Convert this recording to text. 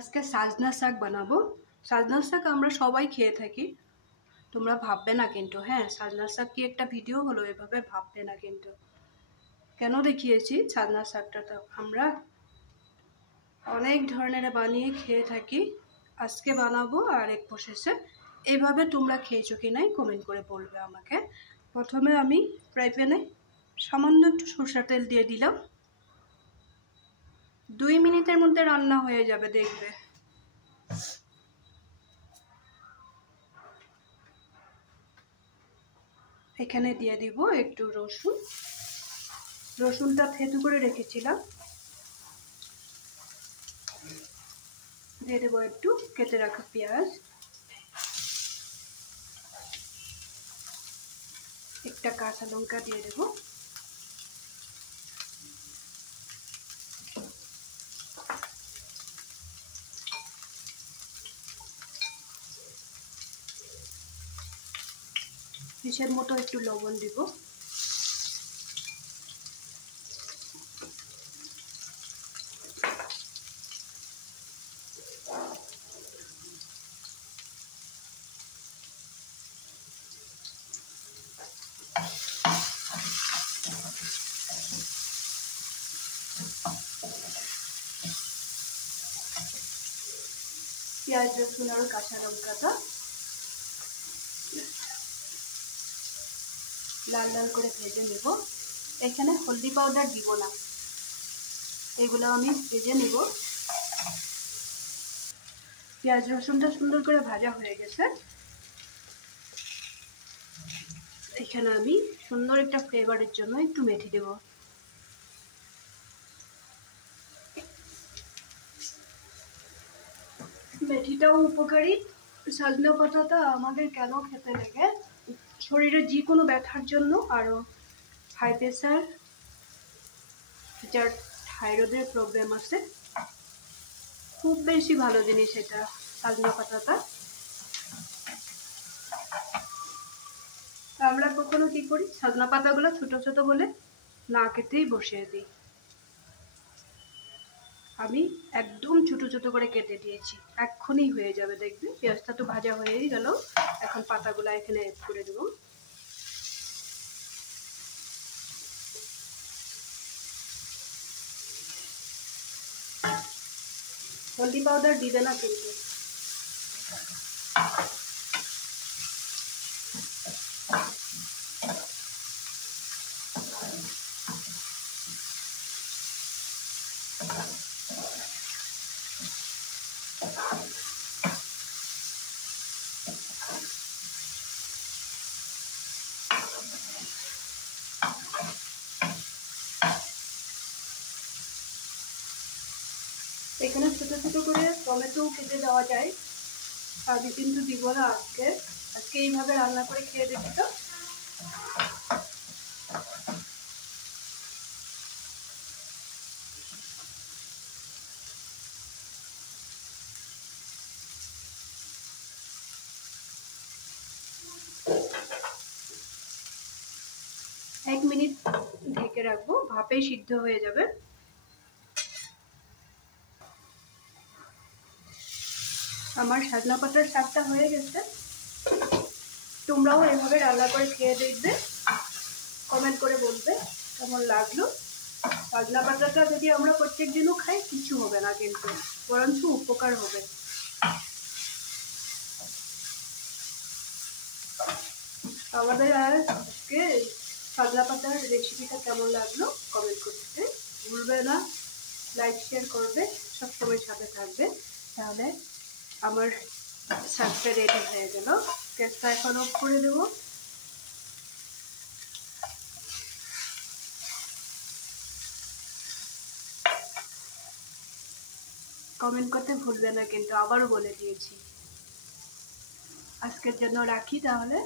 আজকে সাজনা শাক বানাবো। সাজনা শাক আমরা সবাই খেয়ে থাকি, তোমরা ভাববে না কিন্তু। হ্যাঁ, সাজনা শাক কি একটা ভিডিও হলো, এভাবে ভাববে না কিন্তু। কেন দেখিয়েছি সাজনা শাকটা, তো আমরা অনেক ধরনের বানিয়ে খেয়ে থাকি। আজকে বানাবো আর এক প্রসেসে। এইভাবে তোমরা খেয়েছো কি নাই কমেন্ট করে বলবে আমাকে। প্রথমে আমি ফ্রাই প্যানে সামান্য একটু সরষের তেল দিয়ে দিলাম। 2 মিনিটের মধ্যে রান্না হয়ে যাবে, দেখবে। এখানে দিয়ে দিব একটু রসুন। রসুনটা থেতু করে রেখেছিলাম। দিয়ে দেবো একটু কেটে রাখা পেঁয়াজ, একটা কাঁচা লঙ্কা দিয়ে দেবো, হিসেব মতো একটু লবণ দিব। পেঁয়াজ রসুন আর কাঁচা লঙ্কাটা লাল লাল করে ভেজে নেব। এখানে হলদি পাউডার দিব না, এগুলো আমি ভেজে নেব। পেঁয়াজ রসুনটা সুন্দর করে ভাজা হয়ে গেছে। এখানে আমি সুন্দর একটা ফ্লেভারের জন্য একটু মেথি দেব। মেথিটাও উপকারী। সজনে পাতাটা আমাদের কেন খেতে লাগে, শরীরে যে কোনো ব্যথার জন্য, আরও হাই প্রেশার, যার থাইরয়েডের প্রবলেম আছে, খুব বেশি ভালো জিনিস এটা সজনে পাতাটা। আমরা কখনো কি করি, সজনা পাতাগুলো ছোট ছোট বলে না কেটেই বসিয়ে দিই। আমি একদম ছোট ছোট করে কেটে দিয়েছি, এক্ষুনি হয়ে যাবে, দেখবে। পেঁয়াজটা তো ভাজা হয়েই গেল। এখন পাতাগুলো এখানে অ্যাড করে দেবো। হলদি পাউডার দিবে না কিন্তু। এখানে ছোট ছোট করে টমেটো কেটে দেওয়া যায়, আমি কিন্তু দিব না আজকে। আজকে এইভাবে রান্না করে খেয়ে দেখি তো। এক মিনিট ঢেকে রাখবো, ভাপেই সিদ্ধ হয়ে যাবে। আমার সজনা পাতার শাকটা হয়ে গেছে। তোমরাও এভাবে রান্না করে খেয়ে দেখবে, কমেন্ট করে বলবে কেমন লাগলো। সজনা পাতাটা যদি আমরা প্রত্যেক দিনও খাই কিছু হবে না কিন্তু, বরঞ্চ উপকার হবে। আমাদের আজকে সজনা পাতার রেসিপিটা কেমন লাগলো কমেন্ট করতে ভুলবে না। লাইক শেয়ার করবে, সবসময় সাথে থাকবে। তাহলে আমার শাকটা রেডি হয়ে গেল। গ্যাসটা এখন অফ করে দেবো। কমেন্ট করতে ভুলবে না কিন্তু, আবারও বলে দিয়েছি। আজকের জন্য রাখি তাহলে।